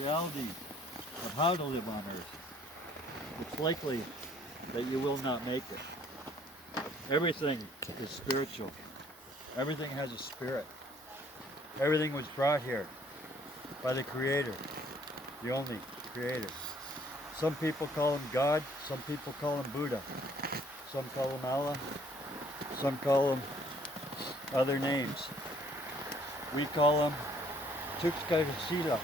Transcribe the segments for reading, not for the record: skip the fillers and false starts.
reality of how to live on earth, it's likely that you will not make it. Everything is spiritual. Everything has a spirit. Everything was brought here by the Creator, the only Creator. Some people call him God, some people call him Buddha, some call him Allah, some call him other names. We call him Tukskakasila,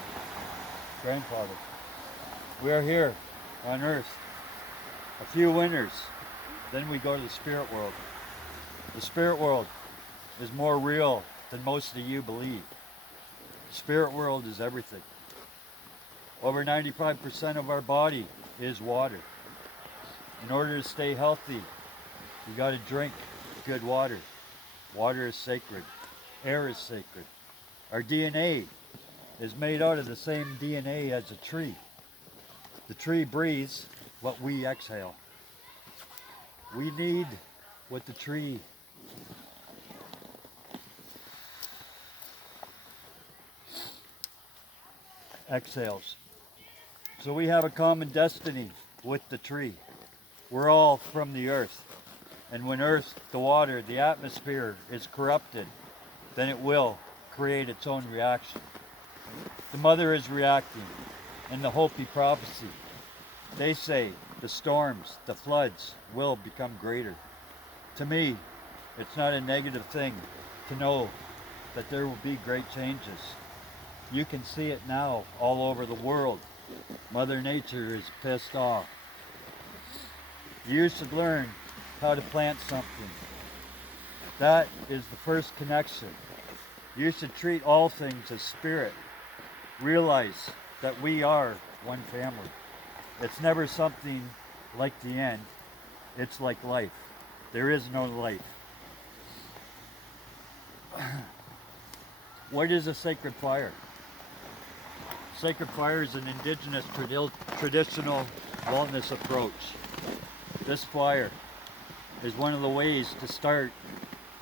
grandfather. We are here on earth, a few winters, then we go to the spirit world. The spirit world is more real than most of you believe. The spirit world is everything. Over 95% of our body is water. In order to stay healthy, you got to drink good water. Water is sacred. Air is sacred. Our DNA is made out of the same DNA as a tree. The tree breathes what we exhale. We need what the tree exhales. So we have a common destiny with the tree. We're all from the earth. And when earth, the water, the atmosphere is corrupted, then it will create its own reaction. The mother is reacting in the Hopi prophecy. They say the storms, the floods will become greater. To me, it's not a negative thing to know that there will be great changes. You can see it now all over the world. Mother Nature is pissed off. You should learn how to plant something. That is the first connection. You should treat all things as spirit. Realize that we are one family. It's never something like the end. It's like life. There is no life. What is a sacred fire? Sacred fire is an indigenous traditional wellness approach. This fire is one of the ways to start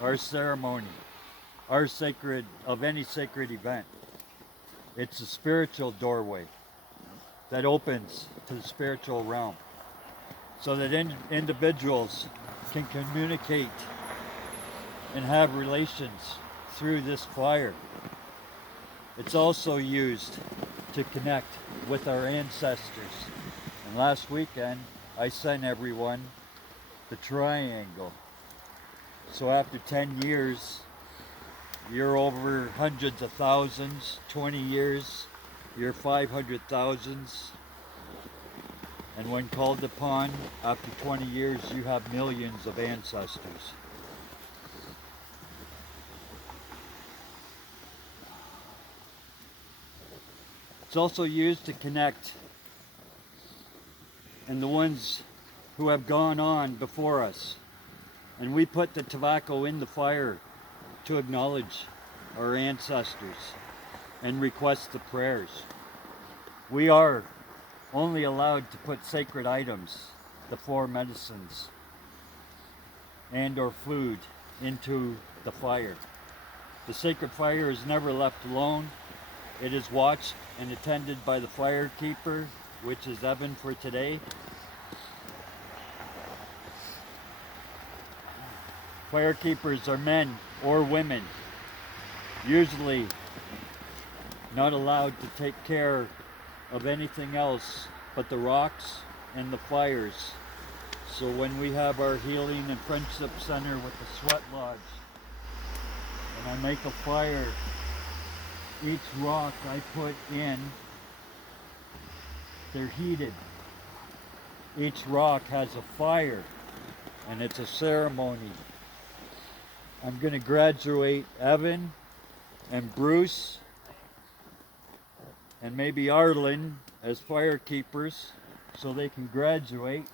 our ceremony, our sacred, of any sacred event. It's a spiritual doorway that opens to the spiritual realm so that individuals can communicate and have relations through this fire. It's also used to connect with our ancestors. And last weekend, I sent everyone the triangle. So after 10 years, you're over hundreds of thousands. 20 years, you're 500,000s. And when called upon, after 20 years, you have millions of ancestors. It's also used to connect and the ones who have gone on before us. And we put the tobacco in the fire to acknowledge our ancestors and request the prayers. We are only allowed to put sacred items, the 4 medicines, and or food into the fire. The sacred fire is never left alone. It is watched and attended by the fire keeper, which is Evan for today. Fire keepers are men or women, usually not allowed to take care of anything else but the rocks and the fires. So when we have our healing and friendship center with the sweat lodge, and I make a fire, each rock I put in, they're heated. Each rock has a fire, and it's a ceremony. I'm going to graduate Evan and Bruce and maybe Arlen as fire keepers so they can graduate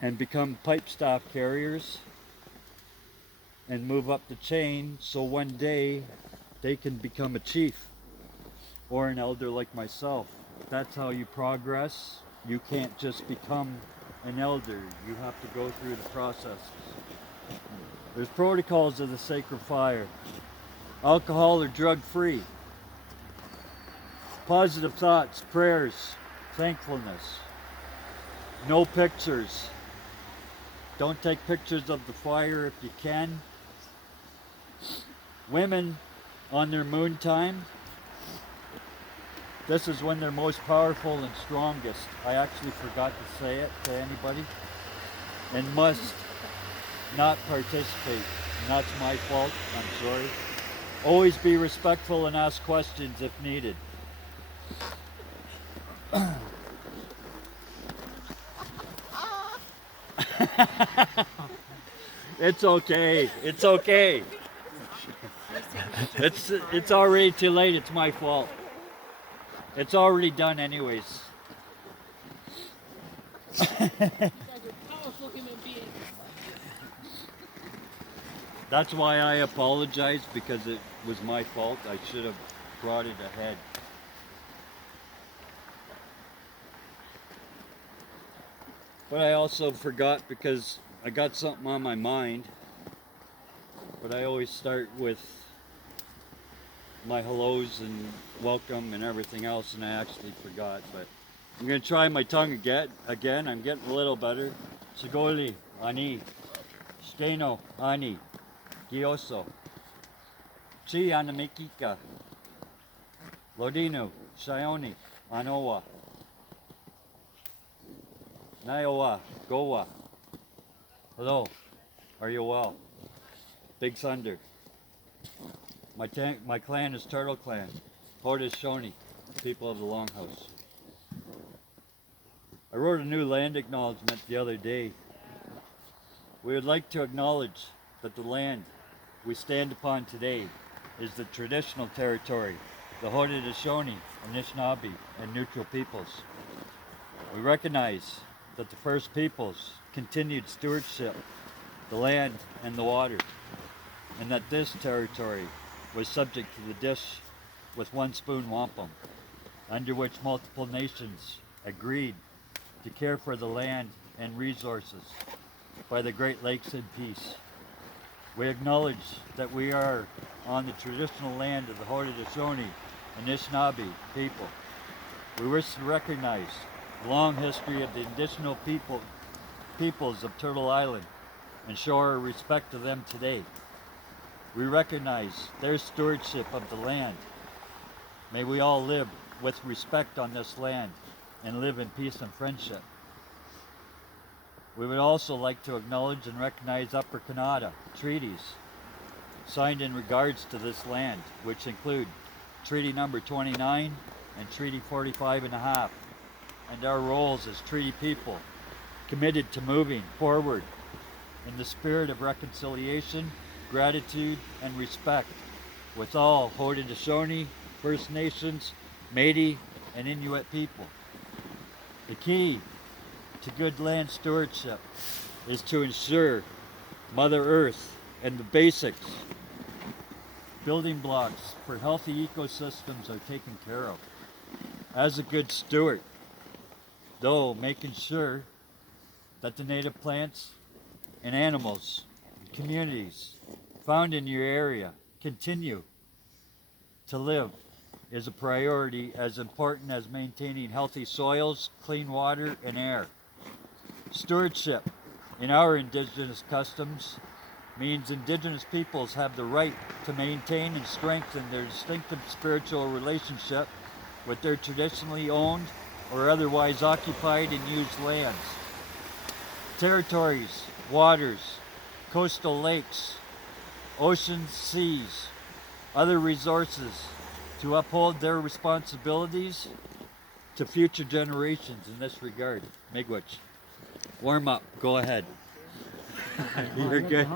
and become pipe staff carriers and move up the chain so one day they can become a chief or an elder like myself. That's how you progress. You can't just become an elder. You have to go through the processes. There's protocols of the sacred fire. Alcohol or drug free. Positive thoughts, prayers, thankfulness. No pictures. Don't take pictures of the fire if you can. Women on their moon time, this is when they're most powerful and strongest. I actually forgot to say it to anybody. And must not participate. And that's my fault, I'm sorry. Always be respectful and ask questions if needed. It's okay. It's okay. It's already too late. It's my fault. It's already done anyways. That's why I apologized, because it was my fault. I should have brought it ahead. But I also forgot because I got something on my mind. But I always start with my hellos and welcome and everything else, and I actually forgot. But I'm going to try my tongue again. I'm getting a little better. Sigoli, ani, steno, ani, gioso, chi Animikiikaa, Haudenosaunee, anoa, naioa, goa. Hello, are you well? Big Thunder. My clan is Turtle Clan, Haudenosaunee, people of the Longhouse. I wrote a new land acknowledgement the other day. We would like to acknowledge that the land we stand upon today is the traditional territory, the Haudenosaunee, Anishinaabe, and neutral peoples. We recognize that the First Peoples continued stewardship, the land and the water, and that this territory was subject to the dish with one spoon wampum, under which multiple nations agreed to care for the land and resources by the Great Lakes in peace. We acknowledge that we are on the traditional land of the Haudenosaunee Anishinaabe people. We wish to recognize the long history of the indigenous peoples of Turtle Island and show our respect to them today. We recognize their stewardship of the land. May we all live with respect on this land and live in peace and friendship. We would also like to acknowledge and recognize Upper Canada treaties signed in regards to this land, which include Treaty Number 29 and Treaty 45.5, and our roles as treaty people committed to moving forward in the spirit of reconciliation, gratitude, and respect with all Haudenosaunee, First Nations, Métis, and Inuit people. The key to good land stewardship is to ensure Mother Earth and the basics, building blocks for healthy ecosystems are taken care of. As a good steward, though, making sure that the native plants and animals, communities found in your area continue to live is a priority as important as maintaining healthy soils, clean water, and air. Stewardship in our indigenous customs means indigenous peoples have the right to maintain and strengthen their distinctive spiritual relationship with their traditionally owned or otherwise occupied and used lands. Territories, waters, coastal lakes, oceans, seas, other resources to uphold their responsibilities to future generations in this regard. Miigwech, warm up, go ahead. You're good.